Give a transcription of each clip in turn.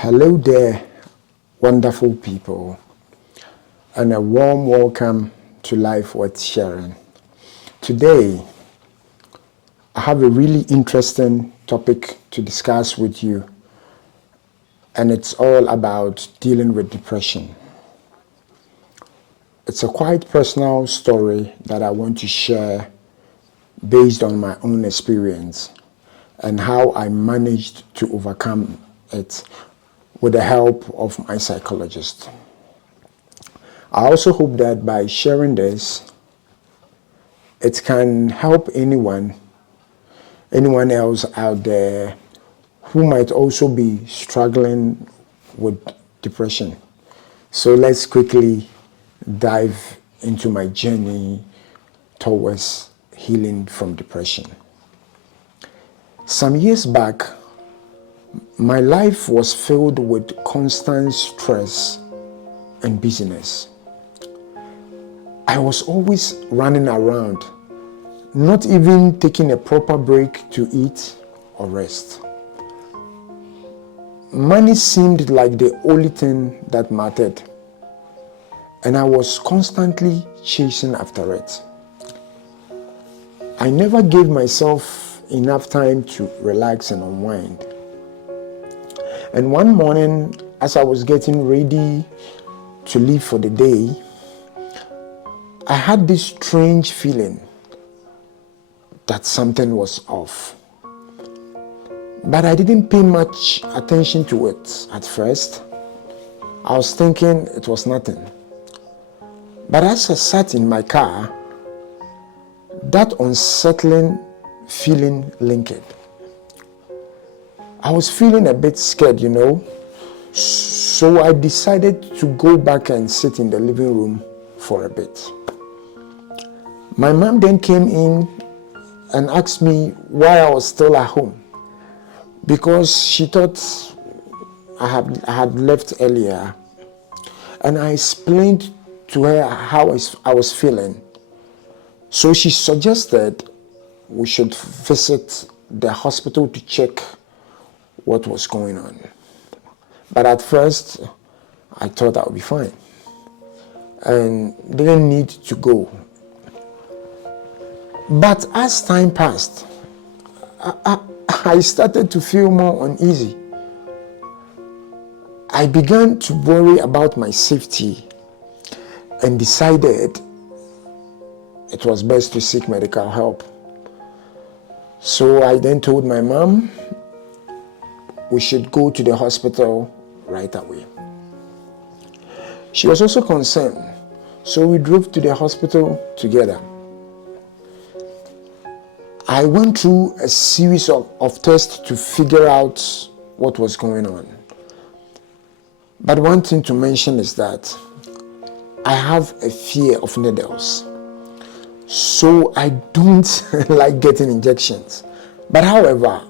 Hello there, wonderful people, and a warm welcome to Life Worth Sharing. Today, I have a really interesting topic to discuss with you, and it's all about dealing with depression. It's a quite personal story that I want to share based on my own experience and how I managed to overcome it with the help of my psychologist. I also hope that by sharing this, it can help anyone else out there who might also be struggling with depression. So let's quickly dive into my journey towards healing from depression. Some years back, my life was filled with constant stress and busyness. I was always running around, not even taking a proper break to eat or rest. Money seemed like the only thing that mattered, and I was constantly chasing after it. I never gave myself enough time to relax and unwind. And one morning, as I was getting ready to leave for the day, I had this strange feeling that something was off. But I didn't pay much attention to it at first. I was thinking it was nothing. But as I sat in my car, that unsettling feeling lingered. I was feeling a bit scared, so I decided to go back and sit in the living room for a bit. My mom then came in and asked me why I was still at home, because she thought I had left earlier, and I explained to her how I was feeling. So she suggested we should visit the hospital to check what was going on. But at first, I thought I would be fine and didn't need to go. But as time passed, I started to feel more uneasy. I began to worry about my safety and decided it was best to seek medical help. So I then told my mom we should go to the hospital right away. She was also concerned, so we drove to the hospital together. I went through a series of tests to figure out what was going on. But one thing to mention is that I have a fear of needles, so I don't like getting injections. But however,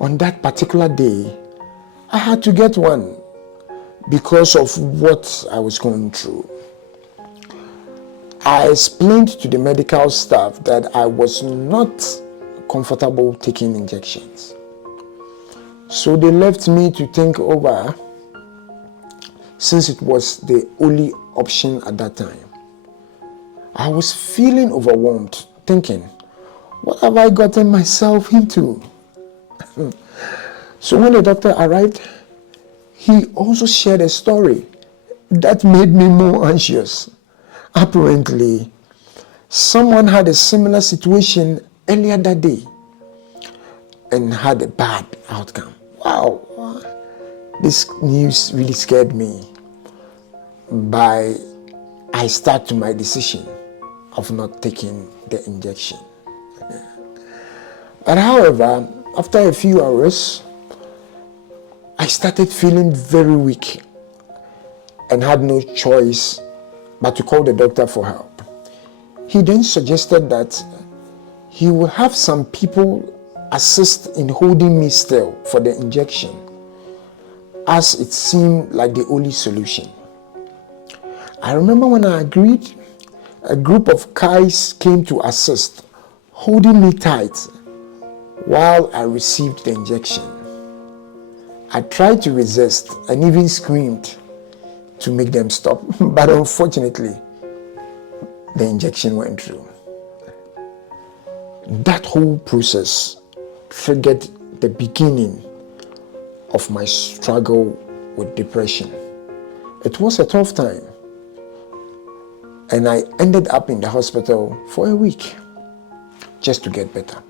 on that particular day, I had to get one because of what I was going through. I explained to the medical staff that I was not comfortable taking injections. So they left me to think over, since it was the only option at that time. I was feeling overwhelmed, thinking, what have I gotten myself into? So when the doctor arrived, he also shared a story that made me more anxious. Apparently, someone had a similar situation earlier that day and had a bad outcome. Wow, this news really scared me. But I stuck to my decision of not taking the injection. But however, after a few hours, I started feeling very weak and had no choice but to call the doctor for help. He then suggested that he would have some people assist in holding me still for the injection, as it seemed like the only solution. I remember when I agreed, a group of guys came to assist, holding me tight while I received the injection. I tried to resist and even screamed to make them stop, but unfortunately, the injection went through. That whole process triggered the beginning of my struggle with depression. It was a tough time, and I ended up in the hospital for a week just to get better.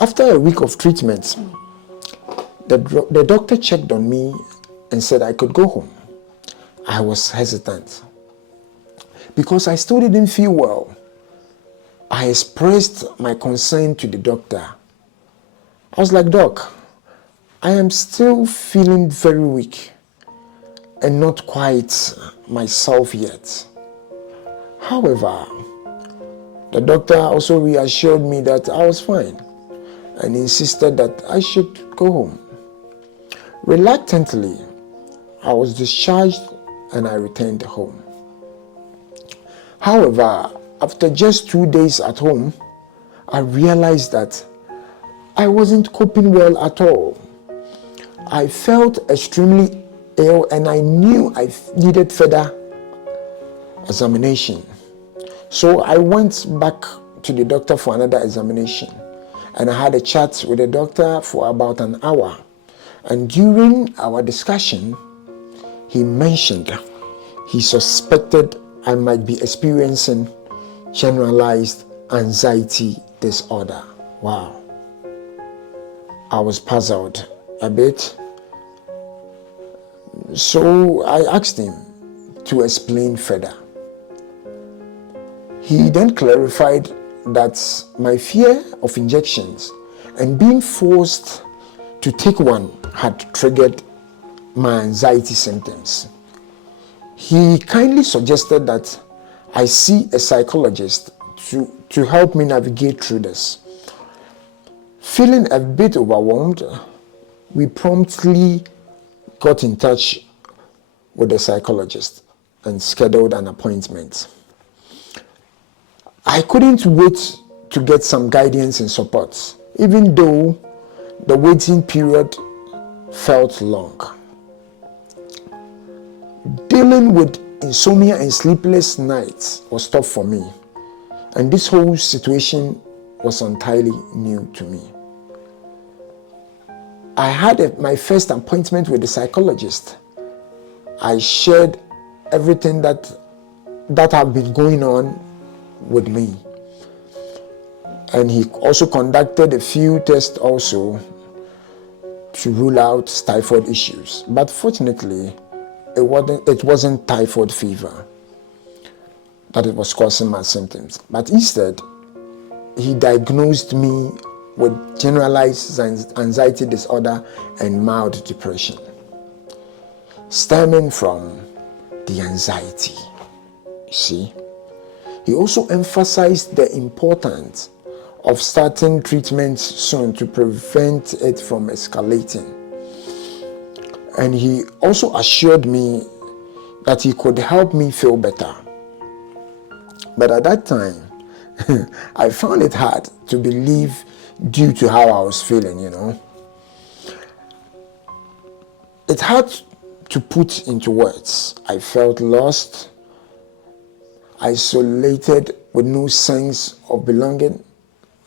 After a week of treatment, the doctor checked on me and said I could go home. I was hesitant because I still didn't feel well. I expressed my concern to the doctor. I was like, "Doc, I am still feeling very weak and not quite myself yet." However, the doctor also reassured me that I was fine and insisted that I should go home. Reluctantly, I was discharged and I returned home. However, after just 2 days at home, I realized that I wasn't coping well at all. I felt extremely ill and I knew I needed further examination. So I went back to the doctor for another examination, and I had a chat with the doctor for about an hour. And during our discussion, he mentioned he suspected I might be experiencing generalized anxiety disorder. Wow. I was puzzled a bit. So I asked him to explain further. He then clarified that my fear of injections and being forced to take one had triggered my anxiety symptoms. He kindly suggested that I see a psychologist to help me navigate through this. Feeling a bit overwhelmed, we promptly got in touch with the psychologist and scheduled an appointment. I couldn't wait to get some guidance and support, even though the waiting period felt long. Dealing with insomnia and sleepless nights was tough for me, and this whole situation was entirely new to me. I had my first appointment with the psychologist. I shared everything that had been going on with me, and he also conducted a few tests also to rule out typhoid issues. But fortunately, it wasn't typhoid fever that it was causing my symptoms, but instead he diagnosed me with generalized anxiety disorder and mild depression stemming from the anxiety. You see, he also emphasized the importance of starting treatment soon to prevent it from escalating. And he also assured me that he could help me feel better. But at that time, I found it hard to believe due to how I was feeling, It's hard to put into words. I felt lost, isolated with no sense of belonging,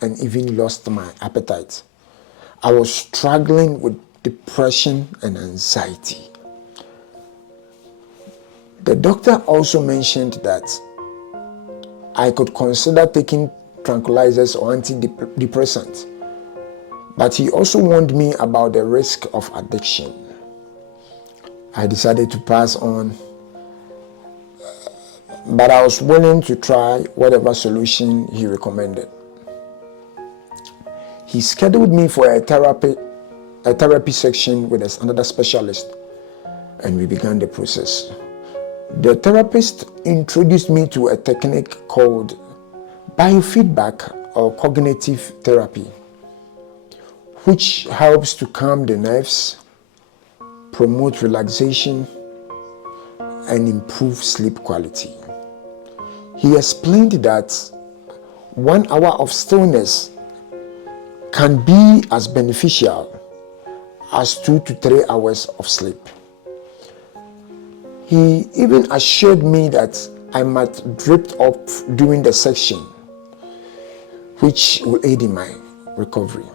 and even lost my appetite. I was struggling with depression and anxiety. The doctor also mentioned that I could consider taking tranquilizers or antidepressants, but he also warned me about the risk of addiction. I decided to pass on, but I was willing to try whatever solution he recommended. He scheduled me for a therapy section with another specialist, and we began the process. The therapist introduced me to a technique called biofeedback or cognitive therapy, which helps to calm the nerves, promote relaxation, and improve sleep quality. He explained that 1 hour of stillness can be as beneficial as 2 to 3 hours of sleep. He even assured me that I might drift off during the section, which will aid in my recovery.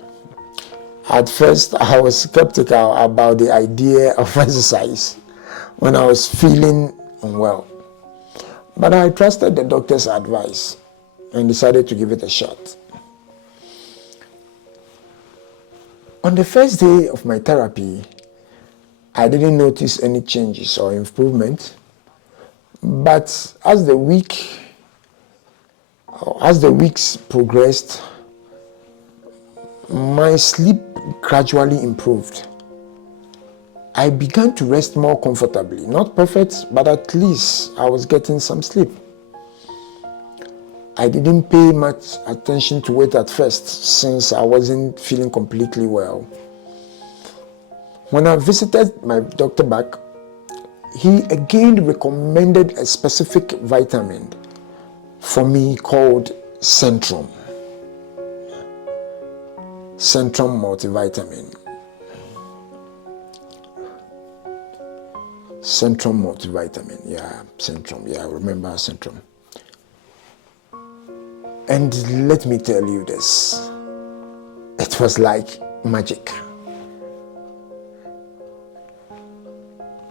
At first, I was skeptical about the idea of exercise when I was feeling unwell, but I trusted the doctor's advice and decided to give it a shot. On the first day of my therapy, I didn't notice any changes or improvement, but as the weeks progressed, my sleep gradually improved. I began to rest more comfortably. Not perfect, but at least I was getting some sleep. I didn't pay much attention to it at first, since I wasn't feeling completely well. When I visited my doctor back, he again recommended a specific vitamin for me called Centrum. Centrum multivitamin. Centrum multivitamin. Yeah, Centrum. Yeah, I remember Centrum. And let me tell you this, it was like magic.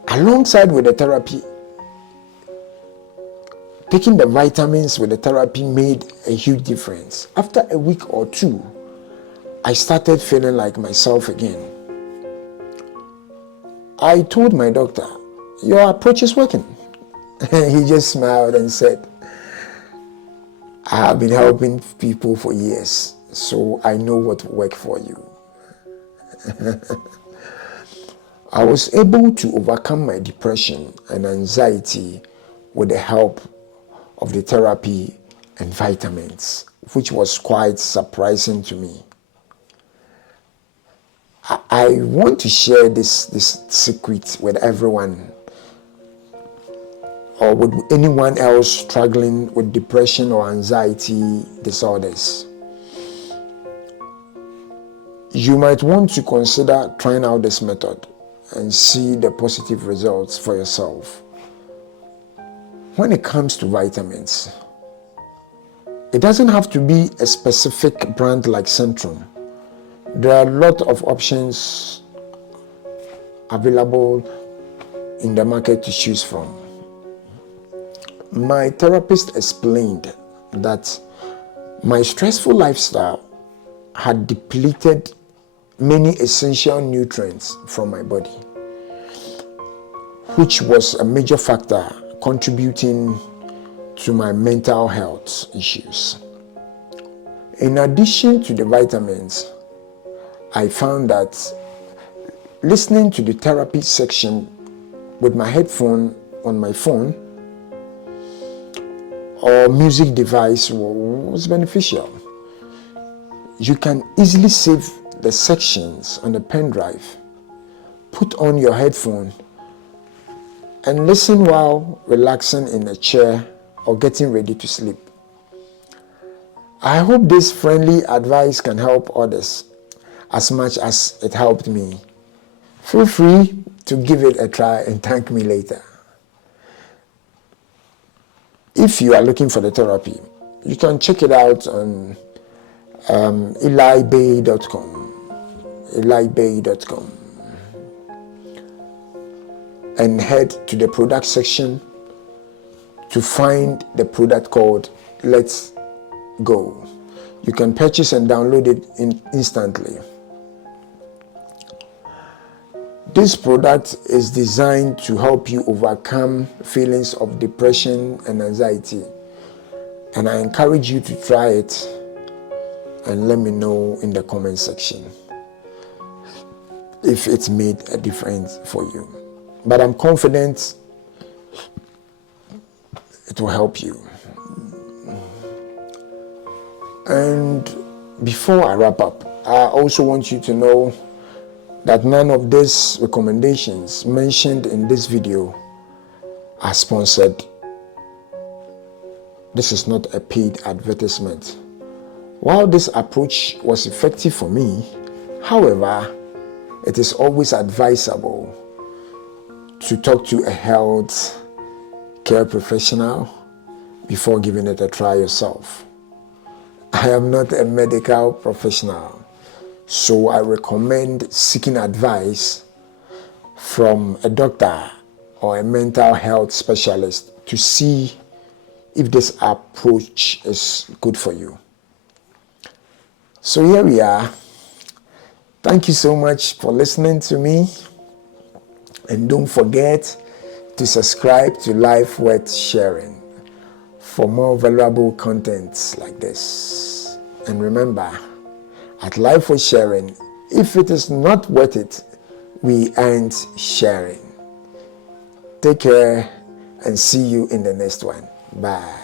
Alongside with the therapy, taking the vitamins with the therapy made a huge difference. After a week or two, I started feeling like myself again. I told my doctor, "Your approach is working." He just smiled and said, "I have been helping people for years, so I know what will work for you." I was able to overcome my depression and anxiety with the help of the therapy and vitamins, which was quite surprising to me. I want to share this secret with everyone, or with anyone else struggling with depression or anxiety disorders. You might want to consider trying out this method and see the positive results for yourself. When it comes to vitamins, it doesn't have to be a specific brand like Centrum. There are a lot of options available in the market to choose from. My therapist explained that my stressful lifestyle had depleted many essential nutrients from my body, which was a major factor contributing to my mental health issues. In addition to the vitamins, I found that listening to the therapy section with my headphone on my phone or music device was beneficial. You can easily save the sections on a pen drive, put on your headphone, and listen while relaxing in a chair or getting ready to sleep. I hope this friendly advice can help others as much as it helped me. Feel free to give it a try and thank me later. If you are looking for the therapy, you can check it out on elibay.com and head to the product section to find the product called Let's Go. You can purchase and download it instantly. This product is designed to help you overcome feelings of depression and anxiety, and I encourage you to try it and let me know in the comment section if it's made a difference for you. But I'm confident it will help you. And before I wrap up, I also want you to know that none of these recommendations mentioned in this video are sponsored. This is not a paid advertisement. While this approach was effective for me, however, it is always advisable to talk to a health care professional before giving it a try yourself. I am not a medical professional, so I recommend seeking advice from a doctor or a mental health specialist to see if this approach is good for you. So here we are. Thank you so much for listening to me. And don't forget to subscribe to Life Worth Sharing for more valuable contents like this. And remember, at Life Worth Sharing, if it is not worth it, we aren't sharing. Take care and see you in the next one. Bye.